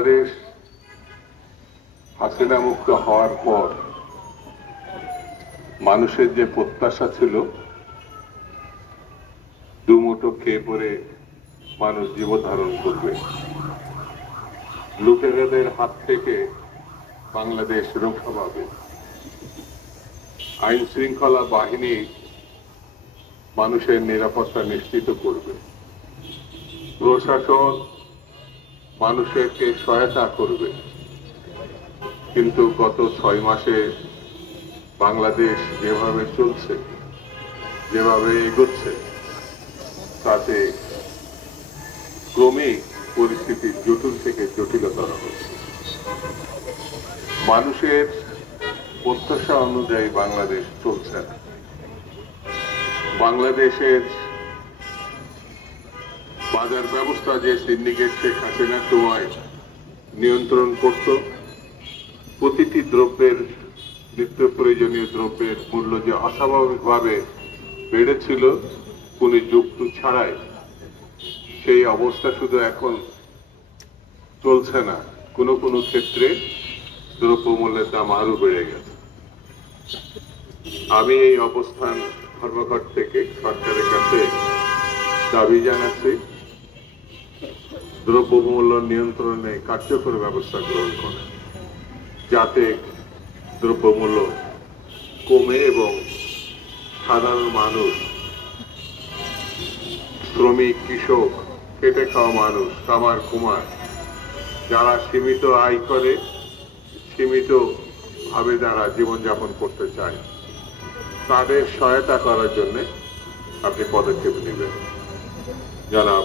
বাংলাদেশ হাসিনা মুক্ত হওয়ার পর মানুষের যে প্রত্যাশা ছিল দুমুঠো খেয়ে পরে মানুষ জীবধারণ করবে, লুটেরাদের হাত থেকে বাংলাদেশ রক্ষা পাবে, আইন শৃঙ্খলা বাহিনী মানুষের নিরাপত্তা নিশ্চিত করবে, প্রশাসন মানুষকে সহায়তা করবে। কিন্তু গত 6 মাসে বাংলাদেশ যেভাবে চলছে, যেভাবে এগোচ্ছে, তাতে ক্রমেই পরিস্থিতি জটিল থেকে জটিলতর হচ্ছে। মানুষের প্রত্যাশা অনুযায়ী বাংলাদেশ চলছে না। বাংলাদেশের বাজার ব্যবস্থা যে সিন্ডিকেট শেখ হাসিনার সময় নিয়ন্ত্রণ করত, প্রতিটি দ্রব্যের, নিত্য প্রয়োজনীয় দ্রব্যের মূল্য যে অস্বাভাবিকভাবে বেড়েছিল কোনো যুক্তি ছাড়াই, সেই অবস্থা শুধু এখন চলছে না, কোনো কোনো ক্ষেত্রে দ্রব্যমূল্যের দাম আরো বেড়ে গেছে। আমি এই অবস্থান ধর্মঘট থেকে সরকারের কাছে দাবি জানাচ্ছি, দ্রব্যমূল্য নিয়ন্ত্রণে কার্যকর ব্যবস্থা গ্রহণ করে, যাতে দ্রব্যমূল্য কমে এবং সাধারণ মানুষ, শ্রমিক, কৃষক, খেটে খাওয়া মানুষ, কামার কুমার, যারা সীমিত আয় করে, সীমিত ভাবে যারা জীবনযাপন করতে চায়, তাদের সহায়তা করার জন্য আপনি পদক্ষেপ নেবেন। জনাব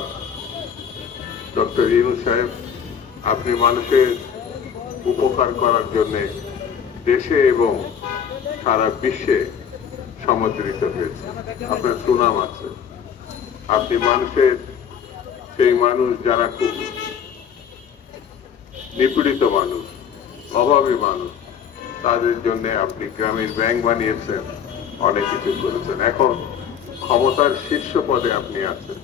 ডক্টর ইউনূস সাহেব, আপনি মানুষের উপকার করার জন্য দেশে এবং সারা বিশ্বে সমর্থিত হয়েছে, আপনার সুনাম আছে। আপনি মানুষের, সেই মানুষ যারা খুব নিপীড়িত মানুষ, অভাবী মানুষ, তাদের জন্য আপনি গ্রামীণ ব্যাংক বানিয়েছেন, অনেক কিছু করেছেন। এখন ক্ষমতার শীর্ষ পদে আপনি আছেন,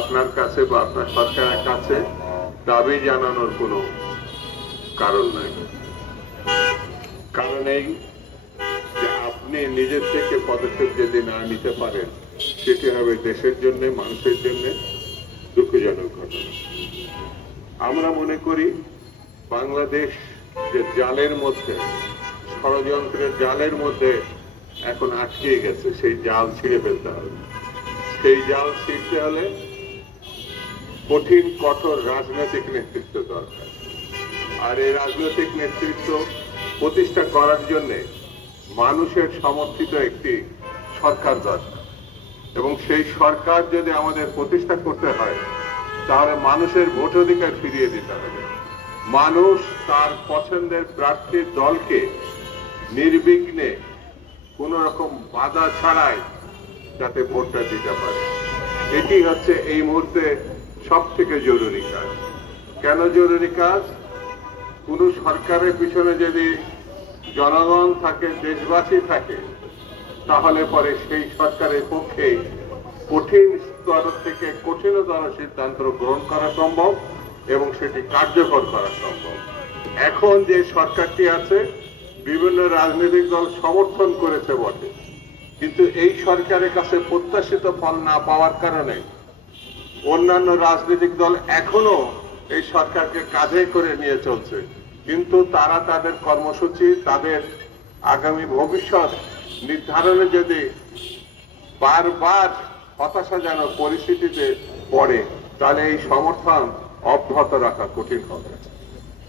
আপনার কাছে বা আপনার সরকারের কাছে দাবি জানানোর কোনো কারণ নাই। কারণ এই যে আপনি নিজের থেকে পদক্ষেপ যদি না নিতে পারেন, সেটি হবে দেশের জন্য, মানুষের জন্য দুঃখজনক ঘটনা। আমরা মনে করি বাংলাদেশ যে জালের মধ্যে, ষড়যন্ত্রের জালের মধ্যে এখন আটকে গেছে, সেই জাল ছিঁড়ে ফেলতে হবে। সেই জাল ছিঁড়তে হলে কঠিন কঠোর রাজনৈতিক নেতৃত্ব দরকার। আর এই রাজনৈতিক নেতৃত্ব প্রতিষ্ঠা করার জন্য মানুষের সমর্থিত একটি সরকার দরকার, এবং সেই সরকার যদি আমাদের প্রতিষ্ঠা করতে হয়, তাহলে মানুষের ভোটাধিকার ফিরিয়ে দিতে হবে। মানুষ তার পছন্দের প্রার্থীর দলকে নির্বিঘ্নে কোন রকম বাধা ছাড়াই যাতে ভোটটা দিতে পারে, এটি হচ্ছে এই মুহূর্তে সব থেকে জরুরি কাজ। কেন জরুরি কাজ? কোন সরকারের পিছনে যদি জনগণ থাকে, দেশবাসী থাকে, তাহলে পরে সেই সরকারের পক্ষে কঠিন স্তর থেকে কঠিনতর সিদ্ধান্ত গ্রহণ করা সম্ভব এবং সেটি কার্যকর করা সম্ভব। এখন যে সরকারটি আছে, বিভিন্ন রাজনৈতিক দল সমর্থন করেছে বটে, কিন্তু এই সরকারের কাছে প্রত্যাশিত ফল না পাওয়ার কারণে অন্যান্য রাজনৈতিক দল এখনো এই সরকারকে কাঁধে করে নিয়ে চলছে। কিন্তু তারা তাদের কর্মসূচি, তাদের আগামী ভবিষ্যৎ নির্ধারণে যদি বারবার হতাশাজনক পরিস্থিতিতে পড়ে, তাহলে এই সমর্থন অব্যাহত রাখা কঠিন হবে।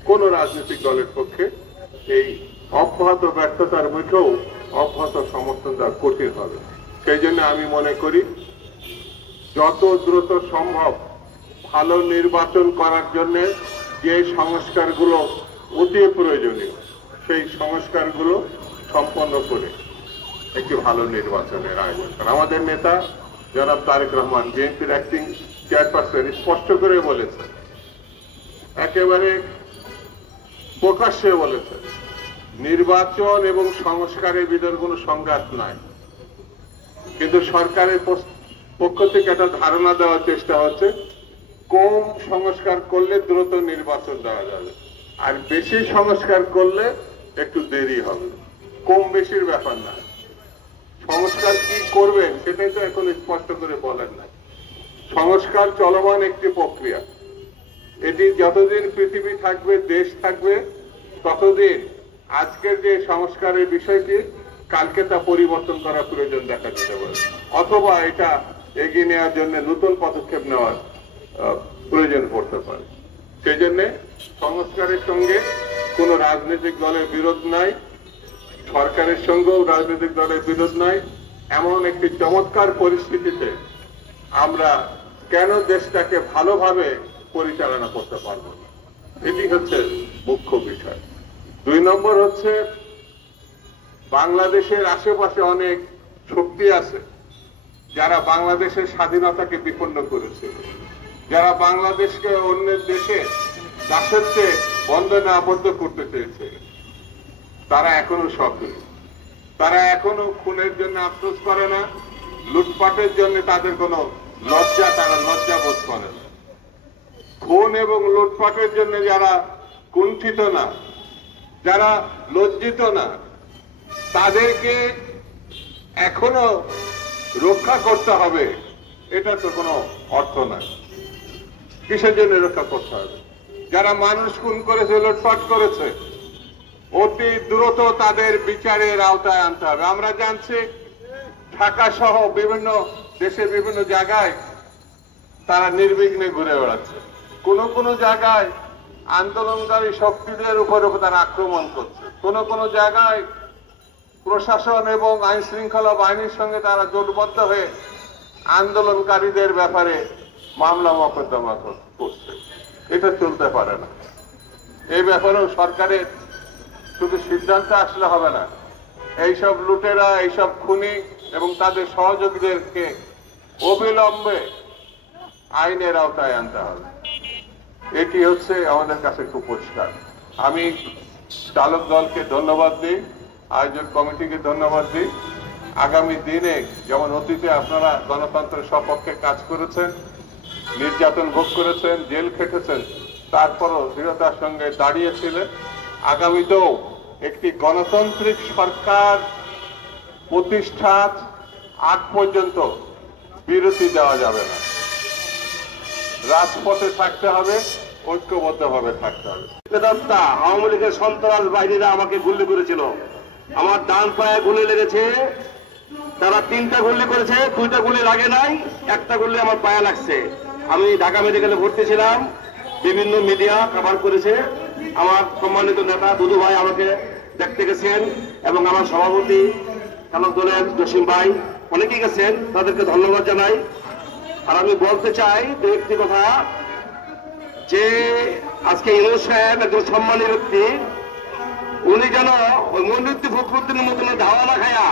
কোন রাজনৈতিক দলের পক্ষে এই অব্যাহত ব্যর্থতার মুখেও অব্যাহত সমর্থন দেওয়া কঠিন হবে। সেই জন্য আমি মনে করি যত দ্রুত সম্ভব ভালো নির্বাচন করার জন্য যে সংস্কারগুলো অতি প্রয়োজনীয়, সেই সংস্কারগুলো সম্পন্ন করে একটি ভালো নির্বাচনের আয়োজন করা। আমাদের নেতা জনাব তারেক রহমান, বিএনপির অ্যাক্টিং চেয়ারপারসন, স্পষ্ট করে বলেছেন, একেবারে প্রকাশ্যে বলেছেন, নির্বাচন এবং সংস্কারের ভিতর কোনো সংঘাত নাই। কিন্তু সরকারের পক্ষ থেকে একটা ধারণা দেওয়ার চেষ্টা হচ্ছে কম সংস্কার করলে দ্রুত নির্বাচন দেওয়া যাবে, আর বেশি সংস্কার করলে একটু দেরি হবে। কম বেশির ব্যাপার না, সংস্কার কি করবেন সেটাই তো এখন স্পষ্ট করে বলেন না। সংস্কার চলমান একটি প্রক্রিয়া, এটি যতদিন পৃথিবী থাকবে, দেশ থাকবে, ততদিন আজকের যে সংস্কারের বিষয়টি কালকে তা পরিবর্তন করার প্রয়োজন দেখা যেতে পারে, অথবা এটা এগিয়ে নেওয়ার জন্য নতুন পদক্ষেপ নেওয়ার প্রয়োজন পড়তে পারে। সেই জন্য সংস্কারের সঙ্গে কোনো রাজনৈতিক দলের বিরোধ নাই, সরকারের সঙ্গেও রাজনৈতিক দলের বিরোধ নাই। এমন একটি চমৎকার পরিস্থিতিতে আমরা কেন দেশটাকে ভালোভাবে পরিচালনা করতে পারব না, এটি হচ্ছে মুখ্য বিষয়। 2 নম্বর হচ্ছে, বাংলাদেশের আশেপাশে অনেক শক্তি আছে যারা বাংলাদেশের স্বাধীনতাকে বিপন্ন করেছে, যারা বাংলাদেশকে অন্যের দেশে দাসত্বে বন্ধনে আবদ্ধ করতে চেয়েছে। তারা এখনো সক্রিয়, তারা এখনো খুনের জন্য আফসোস করে না, লুটপাটের জন্য তাদের কোনো তারা লজ্জা বোধ করে না। খুন এবং লুটপাটের জন্য যারা কুণ্ঠিত না, যারা লজ্জিত না, তাদেরকে এখনো রক্ষা করতে হবে, এটা তো কোনো অর্থ নাই। কিসের জন্য রক্ষা করতে হবে? যারা মানুষ খুন করেছে, লুটপাট করেছে, অতি দ্রুত তাদের বিচারের আওতায় আনতে হবে। আমরা জানছি ঢাকা সহ বিভিন্ন দেশের বিভিন্ন জায়গায় তারা নির্বিঘ্নে ঘুরে বেড়াচ্ছে। কোন জায়গায় আন্দোলনকারী শক্তিদের উপর তারা আক্রমণ করছে, কোন জায়গায় প্রশাসন এবং আইন শৃঙ্খলা বাহিনীর সঙ্গে তারা জোটবদ্ধ হয়ে আন্দোলনকারীদের ব্যাপারে মামলা মোকদ্দমা করছে। এটা চলতে পারে না। এই ব্যাপারেও সরকারের শুধু সিদ্ধান্ত আসলে হবে না, এইসব লুটেরা, এইসব খুনি এবং তাদের সহযোগীদেরকে অবিলম্বে আইনের আওতায় আনতে হবে। এটি হচ্ছে আমাদের কাছে খুব পরিষ্কার। আমি চালক দলকে ধন্যবাদ দিই, আয়োজক কমিটিকে ধন্যবাদ দিই। আগামী দিনে যেমন অতীতে আপনারা গণতন্ত্রের সপক্ষে কাজ করেছেন, নির্যাতন ভোগ করেছেন, জেল খেটেছেন, তারপরও দৃঢ়তার সঙ্গে দাঁড়িয়েছিলেন, আগামীতেও একটি গণতান্ত্রিক সরকার প্রতিষ্ঠার আগ পর্যন্ত বিরতি দেওয়া যাবে না। রাজপথে থাকতে হবে, ঐক্যবদ্ধভাবে থাকতে হবে। আওয়ামী লীগের সন্ত্রাস বাহিনীরা আমাকে গুলি করেছিল, আমার ডান পায়ে গুলি লেগেছে। তারা 3টা গুলি করেছে, 2টা গুলি লাগে নাই, 1টা গুলি আমার পায়ে লাগছে। আমি ঢাকা মেডিকেলে ভর্তি ছিলাম, বিভিন্ন মিডিয়া কভার করেছে। আমার সম্মানিত নেতা দুদু ভাই আমাকে দেখতে গেছেন এবং আমার সভাপতি চালক দলের জসিম ভাই অনেকেই গেছেন, তাদেরকে ধন্যবাদ জানাই। আর আমি বলতে চাই একটি কথা, যে আজকে ইউনূস সাহেব একজন সম্মানী ব্যক্তি, উনি যেন ওই মনিরুদ্দিন ফখরুদ্দিনের মতন ধাওয়া না খায়া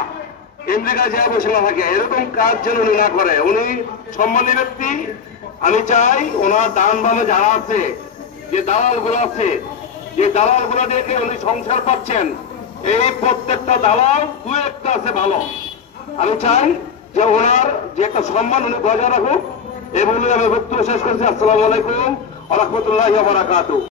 আমেরিকায় যা বসে না থাকে, এরকম কাজ যেন উনি না করে। উনি সম্মানী ব্যক্তি। আমি চাই ওনার ডান বামে যারা আছে, যে দালালগুলো আছে, যে দালালগুলো দেখে উনি সংসার পাচ্ছেন, এই প্রত্যেকটা দালাল 2-1টা আছে ভালো। আমি চাই যে ওনার যে একটা সম্মান উনি বজায় রাখুক। এই বলে আমি বক্তব্য শেষ করছি। আসসালামু আলাইকুম ওয়া রাহমাতুল্লাহি ওয়া বারাকাতুহু।